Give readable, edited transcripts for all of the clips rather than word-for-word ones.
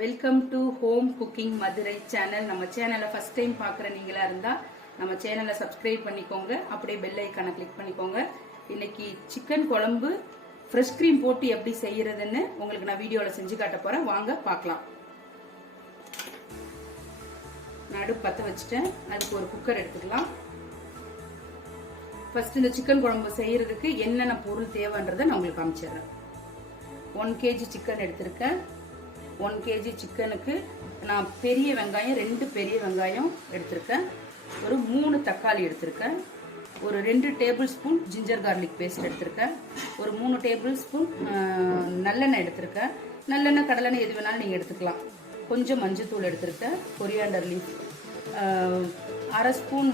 Welcome to home cooking Madurai channel. நம்ம சேனலை first time பார்க்குற நீங்களா இருந்தால் நம்ம சேனலை சப்ஸ்கிரைப் பண்ணிக்கோங்க, அப்படியே பெல் ஐக்கானை கிளிக் பண்ணிக்கோங்க. இன்னைக்கு சிக்கன் குழம்பு ஃப்ரெஷ் க்ரீம் போட்டு எப்படி செய்யறதுன்னு உங்களுக்கு நான் வீடியோவில் செஞ்சு காட்ட போகிறேன். வாங்க பார்க்கலாம். நடு பற்ற வச்சுட்டேன். அதுக்கு ஒரு குக்கர் எடுத்துக்கலாம். ஃபர்ஸ்ட் இந்த சிக்கன் குழம்பு செய்யறதுக்கு என்னென்ன பொருள் தேவைன்றதை நான் உங்களுக்கு காமிச்சிடுறேன். 1 kg சிக்கன் எடுத்திருக்கேன். 1 kg சிக்கனுக்கு நான் பெரிய வெங்காயம் 2 பெரிய வெங்காயம் எடுத்திருக்கேன். ஒரு 3 தக்காளி எடுத்திருக்கேன். ஒரு 2 tablespoon ginger garlic paste எடுத்திருக்கேன். ஒரு 3 டேபிள் ஸ்பூன் நல்லெண்ணெய் எடுத்திருக்கேன். நல்லெண்ணெய் கடலெண்ணெய் எது வேணாலும் நீங்கள் எடுத்துக்கலாம். கொஞ்சம் மஞ்சத்தூள் எடுத்திருக்கேன். Coriander leaf, 1/2 spoon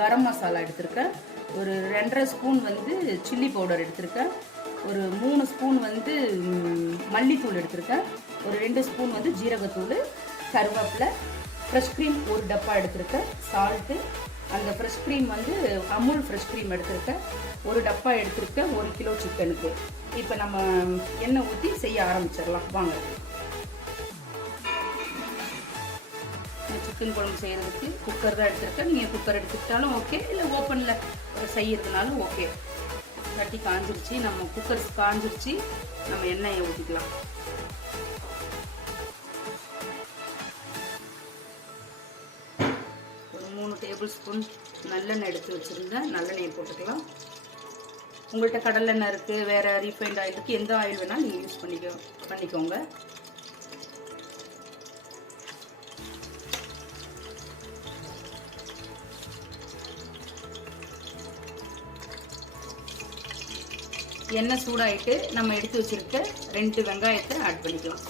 garam masala எடுத்திருக்கேன். ஒரு 2.5 ஸ்பூன் சில்லி பவுடர் எடுத்திருக்கேன். ஒரு 3 ஸ்பூன் மல்லித்தூள் எடுத்திருக்கேன். ஒரு 2 ஸ்பூன் ஜீரகத்தூள், கருவேப்பிலை, ஃப்ரெஷ் க்ரீம் 1 டப்பா எடுத்திருக்கேன். சால்ட்டு, அந்த fresh cream Amul fresh cream எடுத்திருக்கேன். 1 டப்பா எடுத்திருக்கேன் 1 கிலோ சிக்கனுக்கு. இப்போ நம்ம எண்ணெய் ஊற்றி செய்ய ஆரம்பிச்சிடலாம் வாங்க. சிக்கன் குழம்பு செய்கிறதுக்கு குக்கர் தான் எடுத்திருக்கேன். நீங்கள் குக்கர் எடுத்துக்கிட்டாலும் ஓகே, இல்லை ஓப்பனில் செய்யறதுனாலும் ஓகே. கட்டி காஞ்சிருச்சு, நம்ம குக்கர் காஞ்சிருச்சு. நம்ம எண்ணெயை ஊற்றிக்கலாம். ஒரு 3 டேபிள் ஸ்பூன் நல்லெண்ணெய் எடுத்து வச்சுருந்தேன். நல்லெண்ணெயை போட்டுக்கலாம். உங்கள்கிட்ட கடலெண்ணெய் இருக்குது, வேறு ரீஃபைண்ட் ஆயில் இருக்குது, எந்த ஆயில் வேணாலும் நீங்கள் யூஸ் பண்ணிக்கோங்க. எண்ணெய் சூடாயிட்டு நம்ம எடுத்து வச்சிருக்க 2 வெங்காயத்தை ஆட் பண்ணிக்கலாம்.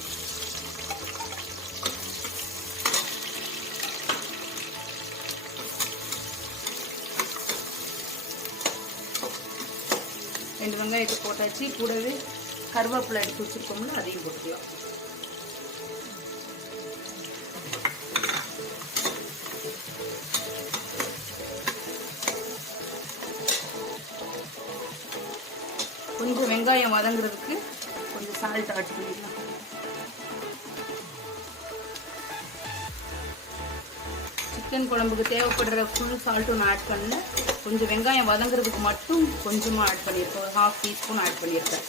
ரெண்டு வெங்காயத்தை போட்டாச்சு. கூடவே கருவேப்பிலை எடுத்து வச்சிருக்கோம்ல, அதையும் போட்டுக்கலாம். கொஞ்சம் வெங்காயம் வதங்குறதுக்கு கொஞ்சம் சால்ட் ஆட் பண்ணிக்கலாம். சிக்கன் குழம்புக்கு தேவைப்படுற ஃபுல் சால்ட்டும் நான் ஆட் பண்ணல. கொஞ்சம் வெங்காயம் வதங்குறதுக்கு மட்டும் கொஞ்சமாக ஆட் பண்ணியிருக்கேன். ஒரு 1/2 டீஸ்பூன் ஆட் பண்ணியிருக்கேன்.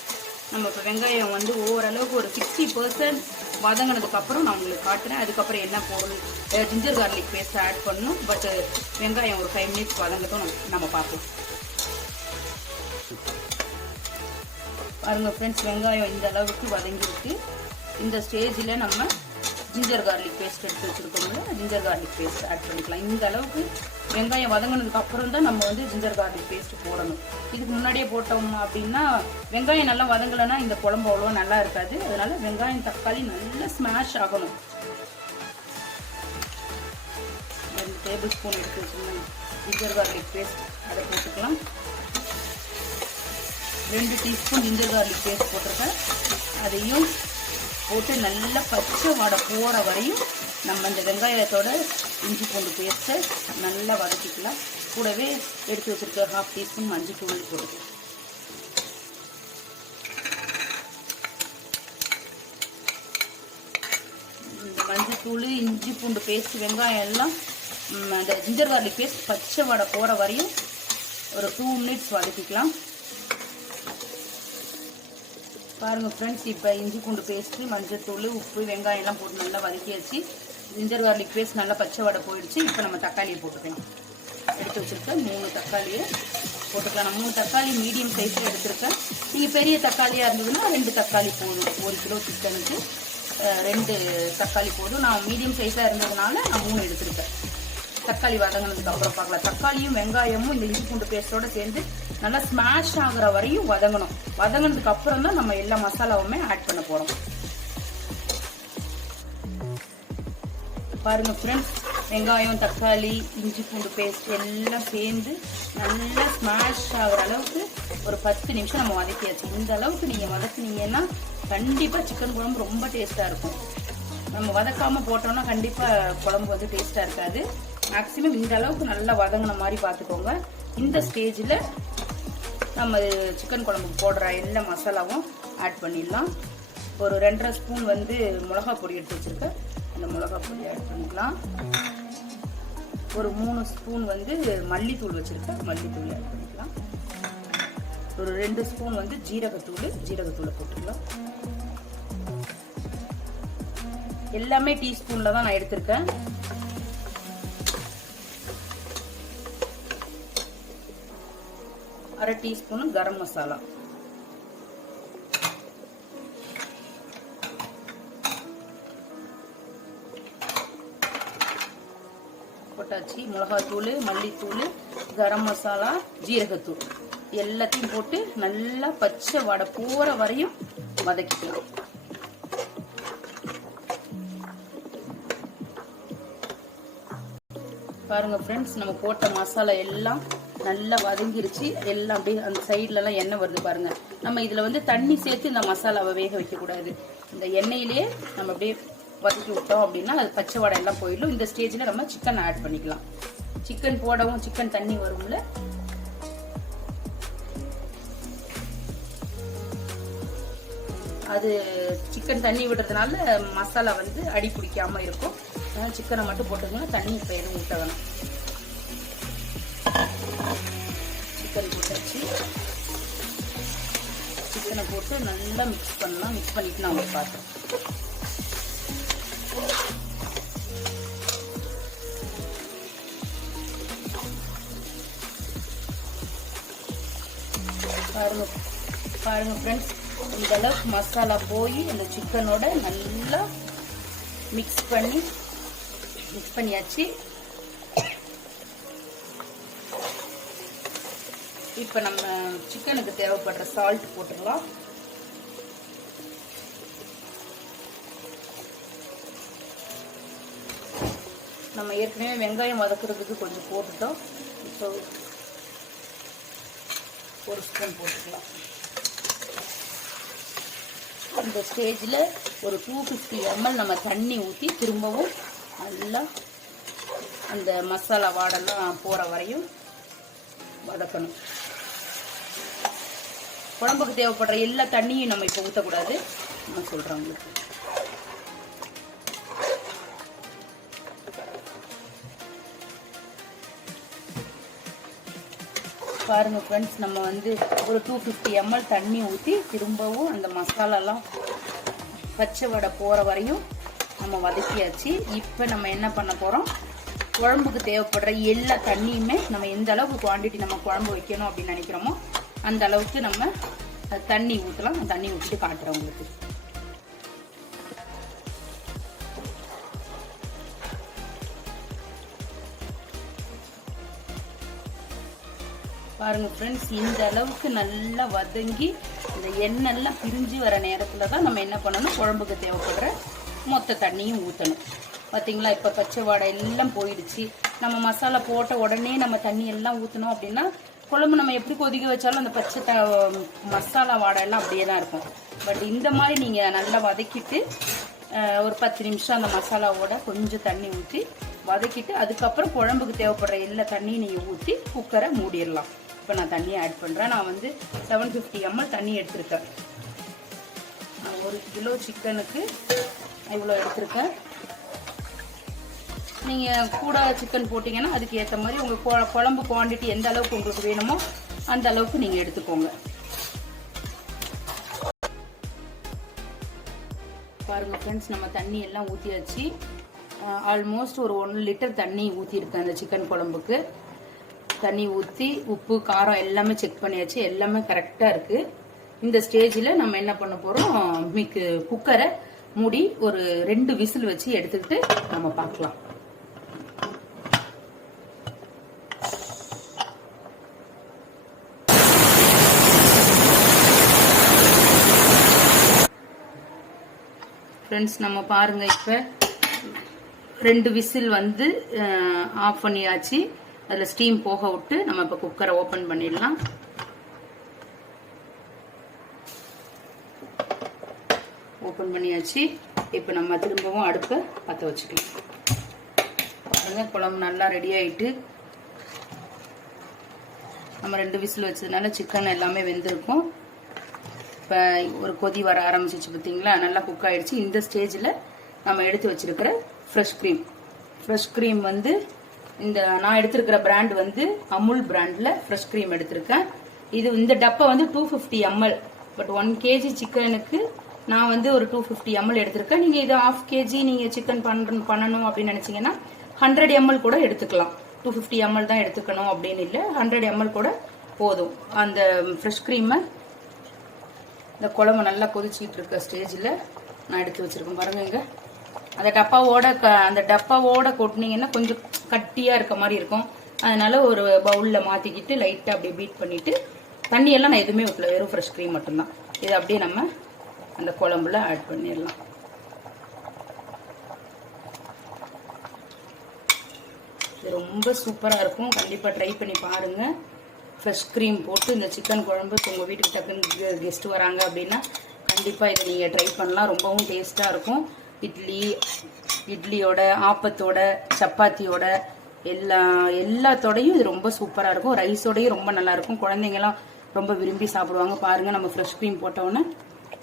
நம்ம இப்போ வெங்காயம் ஓரளவுக்கு ஒரு 60% வதங்கினதுக்கப்புறம் நான் உங்களுக்கு காட்டுறேன். அதுக்கப்புறம் என்ன பொருள் ஜிஞ்சர் கார்லிக் பேஸ்ட் ஆட் பண்ணணும். பட் வெங்காயம் ஒரு 5 மினிட்ஸ் வதங்கட்டும், நம்ம பார்ப்போம். பாருங்க ஃப்ரெண்ட்ஸ், வெங்காயம் இந்த அளவுக்கு வதங்கிருக்கு. இந்த ஸ்டேஜில் நம்ம ஜிஞ்சர் கார்லிக் பேஸ்ட் எடுத்து வச்சுருக்கோம்ல, ஜிஞ்சர் கார்லிக் பேஸ்ட் ஆட் பண்ணிக்கலாம். இந்த அளவுக்கு வெங்காயம் வதங்கினதுக்கு அப்புறம் தான் நம்ம ஜிஞ்சர் கார்லிக் பேஸ்ட் போடணும். இதுக்கு முன்னாடியே போட்டோம் அப்படின்னா வெங்காயம் நல்லா வதங்கலைன்னா இந்த குழம்பு அவ்வளோ நல்லா இருக்காது. அதனால வெங்காயம் தக்காளி நல்லா ஸ்மாஷ் ஆகணும். 2 டேபிள் ஸ்பூன் எடுத்து வச்சுருந்தேன் ஜிஞ்சர் கார்லிக் பேஸ்ட், அதை போட்டுக்கலாம். 2 டீஸ்பூன் ஜிஞ்சர் கார்லிக் பேஸ்ட் போட்டிருக்கேன். அதையும் போட்டு நல்லா பச்சை வாடை போகிற வரையும் நம்ம இந்த வெங்காயத்தோட இஞ்சி பூண்டு பேஸ்ட்டை நல்லா வதக்கிக்கலாம். கூடவே எடுத்து வச்சுருக்க 1/2 டீஸ்பூன் மஞ்சள் தூள் போட்டுக்கலாம். இந்த மஞ்சள் தூள், இஞ்சி பூண்டு பேஸ்ட், வெங்காயம் எல்லாம் அந்த ஜிஞ்சர் கார்லிக் பேஸ்ட் பச்சை வாடை போகிற வரையும் ஒரு 2 மினிட்ஸ் வதக்கிக்கலாம். பாருங்கள் ஃப்ரெண்ட்ஸ், இப்போ இஞ்சி பூண்டு பேஸ்ட்டு, மஞ்சள் தூள், உப்பு, வெங்காயம் எல்லாம் போட்டு நல்லா வதக்கியாச்சு. ஜிஞ்சர் கார்லிக் பேஸ்ட் நல்லா பச்சை வடை போயிடுச்சு. இப்போ நம்ம தக்காளியை போட்டுக்கலாம். எடுத்து வச்சுருக்க 3 தக்காளியை போட்டுக்கலாம். நான் 3 தக்காளி மீடியம் சைஸில் எடுத்திருக்கேன். நீங்கள் பெரிய தக்காளியாக இருந்ததுன்னா 2 தக்காளி போதும். 1 கிலோ சிக்கனுக்கு 2 தக்காளி போதும். நான் மீடியம் சைஸாக இருந்ததுனால நான் 3 எடுத்திருக்கேன். தக்காளி வதங்கினதுக்கு அப்புறம் பார்க்கலாம். தக்காளியும் வெங்காயமும் இந்த இஞ்சி பூண்டு பேஸ்டோட சேர்ந்து நல்லா ஸ்மாஷ் ஆகுற வரையும் வதங்கணும். வதங்கினதுக்கு அப்புறம் தான் நம்ம எல்லா மசாலாவுமே ஆட் பண்ண போறோம். பாருங்க ஃப்ரெண்ட்ஸ், வெங்காயம், தக்காளி, இஞ்சி பூண்டு பேஸ்ட் எல்லாம் சேர்ந்து நல்லா ஸ்மாஷ் ஆகுற அளவுக்கு ஒரு 10 நிமிஷம் நம்ம வதக்கியாச்சு. இந்த அளவுக்கு நீங்க வதக்குனீங்கன்னா கண்டிப்பா சிக்கன் குழம்பு ரொம்ப டேஸ்டா இருக்கும். நம்ம வதக்காம போட்டோம்னா கண்டிப்பா குழம்பு டேஸ்டா இருக்காது. மேக்சிமம் இந்த அளவுக்கு நல்லா வதங்கின மாதிரி பார்த்துக்கோங்க. இந்த ஸ்டேஜில் நம்ம சிக்கன் குழம்புக்கு போடுற எல்லா மசாலாவும் ஆட் பண்ணிடலாம். ஒரு 2.5 ஸ்பூன் வந்து மிளகா பொடி எடுத்து வச்சுருக்கேன். இந்த மிளகா பொடி ஆட் பண்ணிக்கலாம். ஒரு 3 ஸ்பூன் வந்து மல்லித்தூள் வச்சுருக்கேன். மல்லித்தூள் ஆட் பண்ணிக்கலாம். ஒரு 2 ஸ்பூன் வந்து ஜீரகத்தூளை போட்டுக்கலாம். எல்லாமே டீஸ்பூனில் தான் நான் எடுத்திருக்கேன். அரை டீஸ்பூன் கரம் மசாலா, போட்டாச்சு. மிளகாத்தூள், மல்லித்தூள், கரம் மசாலா, ஜீரகத்தூள் எல்லாத்தையும் போட்டு நல்லா பச்சை வாடை போற வரையும் வதக்கிக்கலாம். பாருங்க ஃப்ரெண்ட்ஸ், நம்ம போட்ட மசாலா எல்லாம் நல்லா வதங்கிருச்சு. எல்லாம் அப்படியே அந்த சைட்லலாம் எண்ணெய் வருது பாருங்க. நம்ம இதில் வந்து தண்ணி சேர்த்து இந்த மசாலாவை வேக வைக்கக்கூடாது. இந்த எண்ணெயிலே நம்ம அப்படியே வதக்கி விட்டோம் அப்படின்னா அது பச்சை வாடை எல்லாம் போயிடும். இந்த ஸ்டேஜில் நம்ம சிக்கன் ஆட் பண்ணிக்கலாம். சிக்கன் போடவும் சிக்கன் தண்ணி வரும்ல, அது சிக்கன் தண்ணி விடுறதுனால மசாலா வந்து அடி பிடிக்காம இருக்கும். சிக்கனை மட்டும் போட்டுக்கோங்க, தண்ணி இப்போ எதுவும் ஊற்ற வேணும். சிக்கன் போட்டாச்சு. சிக்கனை போட்டு நல்லா மிக்ஸ் பண்ணலாம். மிக்ஸ் பண்ணிட்டு நான் உங்களுக்கு பார்த்தேன். பாருங்க ஃப்ரெண்ட்ஸ், இந்த அளவுக்கு மசாலா போய் அந்த சிக்கனோட நல்லா மிக்ஸ் பண்ணியாச்சு. இப்போ நம்ம சிக்கனுக்கு தேவைப்படுற சால்ட் போட்டுடலாம். நம்ம ஏற்கனவே வெங்காயம் வதக்குறதுக்கு கொஞ்சம் போட்டுட்டோம். இப்போ 1 ஸ்பூன் போட்டுக்கலாம். இந்த ஸ்டேஜில் ஒரு 250 ml நம்ம தண்ணி ஊற்றி திரும்பவும் நல்லா அந்த மசாலா வாடெல்லாம் போகிற வரையும் வதக்கணும். குழம்புக்கு தேவைப்படுற எல்லா தண்ணியும் நம்ம இப்போ ஊற்றக்கூடாது. நான் சொல்கிறேன் உங்களுக்கு. பாருங்க ஃப்ரெண்ட்ஸ், நம்ம வந்து ஒரு 250 ml தண்ணி ஊற்றி திரும்பவும் அந்த மசாலாலாம் பச்சை வடை போகிற வரையும் நம்ம வதக்கியாச்சு. இப்போ நம்ம என்ன பண்ண போகிறோம், குழம்புக்கு தேவைப்படுற எல்லா தண்ணியுமே நம்ம எந்த அளவுக்கு குவான்டிட்டி நம்ம குழம்பு வைக்கணும் அப்படின்னு நினைக்கிறோமோ அந்த அளவுக்கு நம்ம தண்ணி ஊற்றலாம். தண்ணி ஊற்றிட்டு காட்டுறேன் உங்களுக்கு. பாருங்க ஃப்ரெண்ட்ஸ், இந்த அளவுக்கு நல்லா வதங்கி இந்த எண்ணெய்லாம் பிரிஞ்சு வர நேரத்தில் தான் நம்ம என்ன பண்ணணும், குழம்புக்கு தேவைப்படுற மொத்த தண்ணியும் ஊற்றணும். பார்த்தீங்களா, இப்போ பச்சை வாடை எல்லாம் போயிடுச்சு. நம்ம மசாலா போட்ட உடனே நம்ம தண்ணி எல்லாம் ஊற்றணும் அப்படின்னா குழம்பு நம்ம எப்படி கொதிக்க வச்சாலும் அந்த பச்சை மசாலா வாடை எல்லாம் அப்படியே தான் இருக்கும். பட் இந்த மாதிரி நீங்கள் நல்லா வதக்கிட்டு ஒரு 10 நிமிஷம் அந்த மசாலாவோட கொஞ்சம் தண்ணி ஊற்றி வதக்கிட்டு அதுக்கப்புறம் குழம்புக்கு தேவைப்படுற எல்லா தண்ணியும் நீங்கள் ஊற்றி குக்கரை மூடிடலாம். இப்போ நான் தண்ணியை ஆட் பண்ணுறேன். நான் வந்து 750 ml தண்ணி எடுத்திருக்கேன். 1 கிலோ சிக்கனுக்கு இவ்வளோ எடுத்திருக்கேன். நீங்கள் கூட சிக்கன் போட்டிங்கன்னா அதுக்கு ஏற்ற மாதிரி உங்கள் குழம்பு குவான்டிட்டி எந்த அளவுக்கு உங்களுக்கு வேணுமோ அந்த அளவுக்கு நீங்கள் எடுத்துக்கோங்க. பாருங்கள் ஃப்ரெண்ட்ஸ், நம்ம தண்ணி எல்லாம் ஊற்றியாச்சு. ஆல்மோஸ்ட் ஒரு 1 லிட்டர் தண்ணி ஊற்றிருக்கேன் அந்த சிக்கன் குழம்புக்கு. தண்ணி ஊற்றி உப்பு காரம் எல்லாமே செக் பண்ணியாச்சு. எல்லாமே கரெக்டாக இருக்குது. இந்த ஸ்டேஜில் நம்ம என்ன பண்ண போகிறோம், குக்கரை மூடி ஒரு 2 விசில் வச்சு எடுத்துக்கிட்டு நம்ம பார்க்கலாம். ஃப்ரெண்ட்ஸ், நம்ம பாருங்க, இப்போ 2 விசில் வந்து ஆஃப் பண்ணியாச்சு. அதில் ஸ்டீம் போக விட்டு நம்ம இப்போ குக்கரை ஓப்பன் பண்ணிடலாம். ஓப்பன் பண்ணியாச்சு. இப்போ நம்ம திரும்பவும் அடுப்பை பற்ற வச்சுக்கலாம். பாருங்க, குழம்பு நல்லா ரெடி ஆகிட்டு நம்ம 2 விசில் வச்சதுனால சிக்கன் எல்லாமே வெந்திருக்கும். இப்போ ஒரு கொதி வர ஆரம்பிச்சிச்சு பார்த்தீங்களா, நல்லா குக் ஆகிடுச்சு. இந்த ஸ்டேஜில் நம்ம எடுத்து வச்சிருக்கிற ஃப்ரெஷ் க்ரீம் வந்து இந்த நான் எடுத்திருக்கிற பிராண்ட் வந்து அமுல் பிராண்டில் ஃப்ரெஷ் க்ரீம் எடுத்திருக்கேன். இந்த டப்பா வந்து 250 ml. பட் 1 kg சிக்கனுக்கு நான் வந்து ஒரு 250 ml எடுத்திருக்கேன். நீங்கள் இது 1/2 kg நீங்கள் சிக்கன் பண்ணணும் அப்படின்னு நினச்சிங்கன்னா 100 ml கூட எடுத்துக்கலாம். 250 ml தான் எடுத்துக்கணும் அப்படின்னு இல்லை, 100 ml கூட போதும். அந்த ஃப்ரெஷ் க்ரீமை இந்த குழம்பு நல்லா கொதிச்சிட்டு இருக்க ஸ்டேஜில் நான் எடுத்து வச்சிருக்கேன் பாருங்க. இங்கே அந்த டப்பாவோட கொட்டினீங்கன்னா கொஞ்சம் கட்டியாக இருக்க மாதிரி இருக்கும். அதனால ஒரு பவுலில் மாற்றிக்கிட்டு லைட்டாக அப்படியே பீட் பண்ணிவிட்டு, தண்ணியெல்லாம் நான் எதுவுமே ஊற்றல, வெறும் ஃப்ரெஷ் க்ரீம் மட்டும்தான். இதை அப்படியே நம்ம அந்த குழம்புல ஆட் பண்ணிடலாம். இது ரொம்ப சூப்பராக இருக்கும், கண்டிப்பாக ட்ரை பண்ணி பாருங்கள். ஃப்ரெஷ் க்ரீம் போட்டு இந்த சிக்கன் குழம்பு உங்கள் வீட்டுக்கு டக்குன்னு கெஸ்ட்டு வராங்க அப்படின்னா கண்டிப்பாக இதை நீங்கள் ட்ரை பண்ணலாம். ரொம்பவும் டேஸ்ட்டாக இருக்கும். இட்லியோட, ஆப்பத்தோட, சப்பாத்தியோட எல்லாத்தோடையும் இது ரொம்ப சூப்பராக இருக்கும். ரைஸோடையும் ரொம்ப நல்லாயிருக்கும். குழந்தைங்கலாம் ரொம்ப விரும்பி சாப்பிடுவாங்க. பாருங்கள், நம்ம ஃப்ரெஷ் க்ரீம் போட்டோன்னே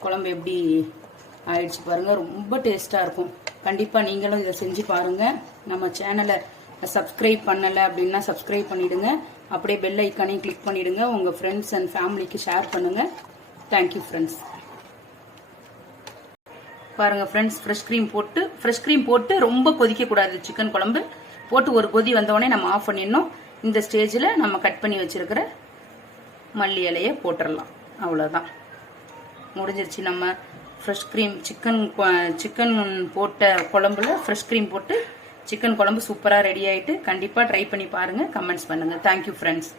குழம்பு எப்படி ஆயிடுச்சு பாருங்கள். ரொம்ப டேஸ்ட்டாக இருக்கும். கண்டிப்பாக நீங்களும் இதை செஞ்சு பாருங்கள். நம்ம சேனலை சப்ஸ்கிரைப் பண்ணலை அப்படின்னா சப்ஸ்கிரைப் பண்ணிவிடுங்க. அப்படியே பெல் ஐக்கானையும் கிளிக் பண்ணிவிடுங்க. உங்கள் ஃப்ரெண்ட்ஸ் அண்ட் ஃபேமிலிக்கு ஷேர் பண்ணுங்கள். Thank you friends. பாருங்கள் ஃப்ரெண்ட்ஸ், ஃப்ரெஷ் க்ரீம் போட்டு ரொம்ப கொதிக்கக்கூடாது. சிக்கன் குழம்பு போட்டு ஒரு கொதி வந்தோடனே நம்ம ஆஃப் பண்ணிடணும். இந்த ஸ்டேஜில் நம்ம கட் பண்ணி வச்சுருக்கிற மல்லி இலையை போட்டுடலாம். அவ்வளோதான், முடிஞ்சிருச்சு. நம்ம ஃப்ரெஷ் க்ரீம் சிக்கன் போட்ட குழம்புல ஃப்ரெஷ் க்ரீம் போட்டு சிக்கன் குழம்பு சூப்பராக ரெடி ஆகிட்டு. கண்டிப்பாக ட்ரை பண்ணி பாருங்கள், கமெண்ட்ஸ் பண்ணுங்கள். Thank you friends.